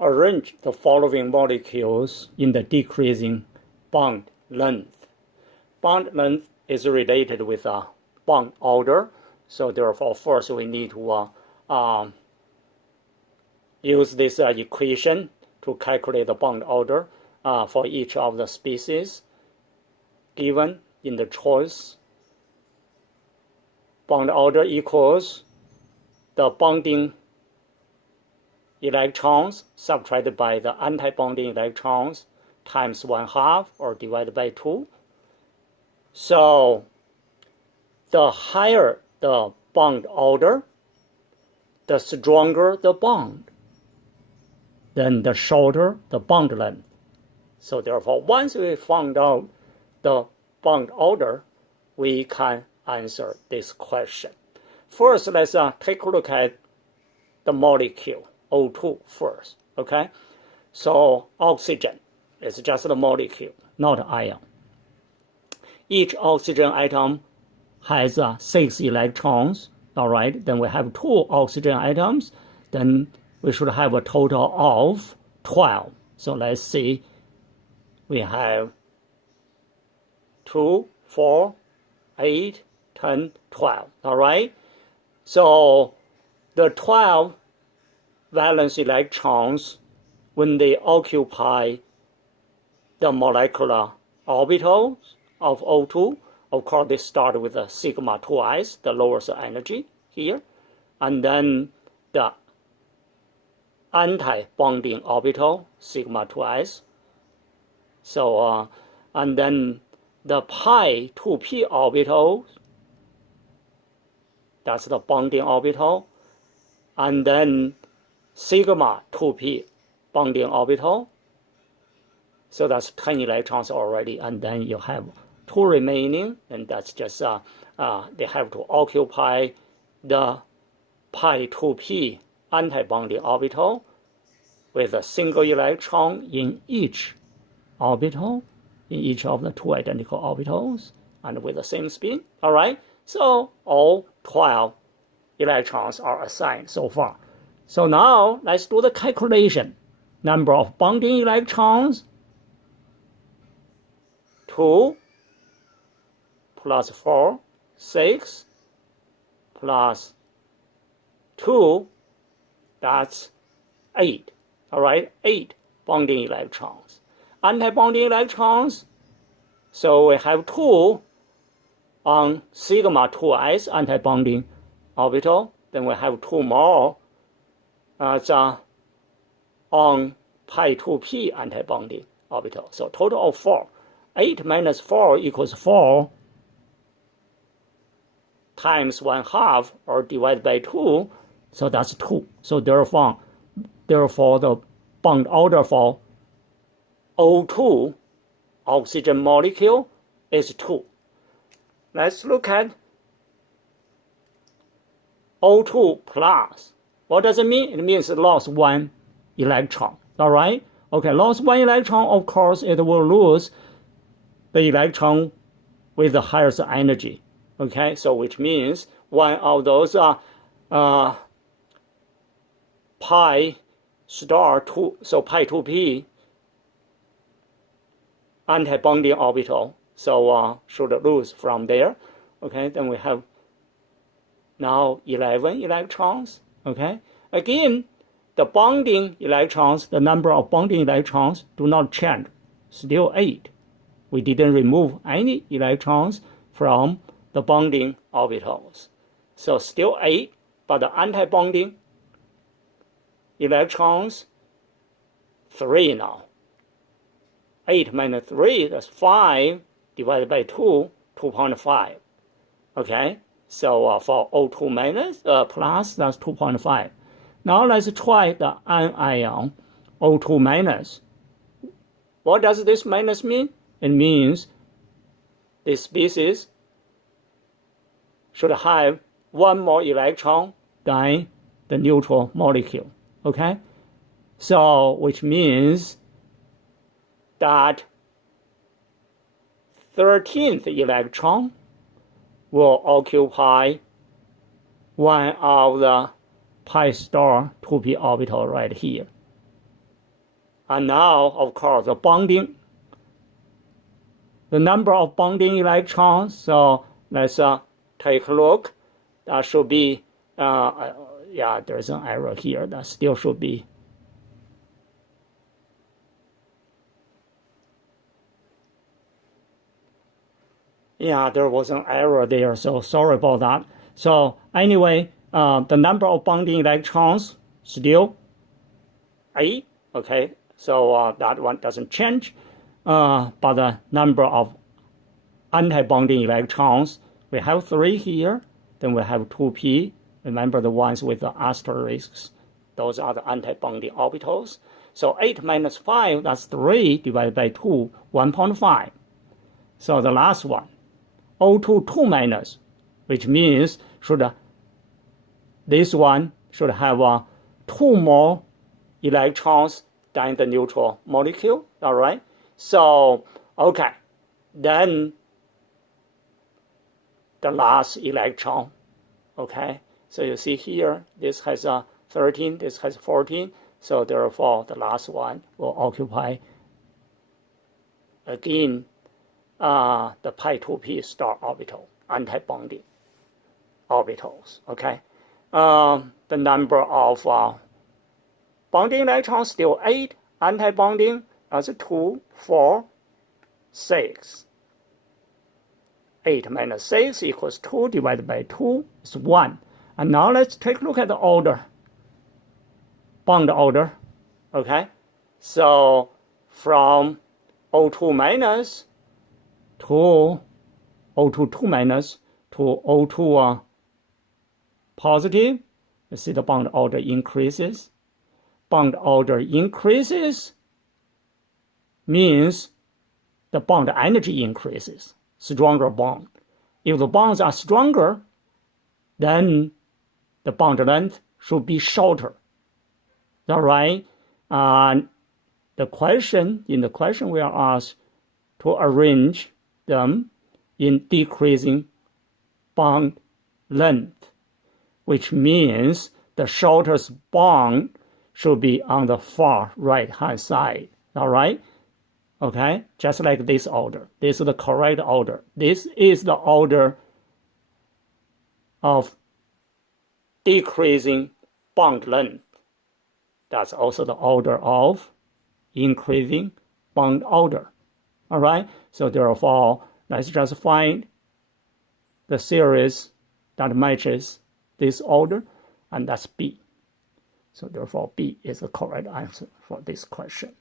arrange the following molecules in the decreasing bond length. Bond length is related with bond order, so therefore first we need to use this equation to calculate the bond order for each of the species given in the choice. Bond order equals the bonding electrons subtracted by the anti-bonding electrons times 1/2 or divided by 2. So the higher the bond order, the stronger the bond, then the shorter the bond length. So therefore, once we found out the bond order, we can answer this question. First, let's take a look at the molecule O2 first, okay? So oxygen is just a molecule, not ion. Each oxygen atom has 6 electrons, all right? Then we have 2 oxygen atoms, then we should have a total of 12. So let's see, we have 2, 4, 8, 10, 12, all right? So the 12 valence electrons, when they occupy the molecular orbitals of O2, of course they start with a sigma 2s, the lowest energy here, and then the anti-bonding orbital, sigma 2s. So, and then the pi 2p orbital, that's the bonding orbital, and then sigma 2p bonding orbital. So that's 10 electrons already, and then you have 2 remaining, and that's just, they have to occupy the pi 2p anti-bonding orbital with a single electron in each orbital, in each of the 2 identical orbitals, and with the same spin, all right? So all 12 electrons are assigned so far. So now let's do the calculation. Number of bonding electrons, 2 plus 4, 6, plus 2, that's 8, all right? 8 bonding electrons. Anti-bonding electrons, so we have 2 on sigma 2s anti-bonding orbital, then we have 2 more on pi 2p anti-bonding orbital. So total of 4. 8 minus 4 equals 4 times 1/2 or divided by 2, so that's 2. So therefore the bond order for O2 oxygen molecule is 2. Let's look at O2 plus. What does it mean? It means it lost 1 electron, all right? Okay, lost 1 electron, of course, it will lose the electron with the highest energy, okay? So which means one of those pi star 2, so pi 2p anti-bonding orbital, so should lose from there, okay? Then we have now 11 electrons, okay? Again, the bonding electrons, the number of bonding electrons do not change, still 8. We didn't remove any electrons from the bonding orbitals. So still 8, but the anti-bonding electrons, 3 now. 8 minus 3, that's 5, divided by 2, 2.5. Okay, so for O2 minus, plus, that's 2.5. Now let's try the anion O2 minus. What does this minus mean? It means this species should have 1 more electron than the neutral molecule, okay? So, which means that 13th electron will occupy one of the pi star 2p orbital right here. And now, of course, the bonding, the number of bonding electrons. So let's take a look. That should be, yeah, there's an error here. That still should be. Yeah, there was an error there, so sorry about that. So anyway, the number of bonding electrons still 8, okay? So that one doesn't change. But the number of anti-bonding electrons, we have 3 here, then we have 2p. Remember the ones with the asterisks. Those are the anti-bonding orbitals. So 8 minus 5, that's 3 divided by 2, 1.5. So the last one, O2 2 minus, which means this one should have 2 more electrons than the neutral molecule, all right? So, okay, then the last electron, okay? So you see here, this has 13, this has 14, so therefore the last one will occupy, again, the pi 2p star orbital, anti-bonding orbitals, okay? The number of bonding electrons still 8, anti-bonding as 2, 4, 6. 8 minus 6 equals 2 divided by 2 is 1. And now let's take a look at the order, bond order, okay? So from O2 minus to O2 2 minus to O2 positive, you see the bond order increases. Bond order increases means the bond energy increases, stronger bond. If the bonds are stronger, then the bond length should be shorter. All right? In the question we are asked to arrange them in decreasing bond length, which means the shortest bond should be on the far right-hand side, all right? Okay, just like this order. This is the correct order. This is the order of decreasing bond length. That's also the order of increasing bond order, all right? So therefore, let's just find the series that matches this order, and that's B. So therefore, B is the correct answer for this question.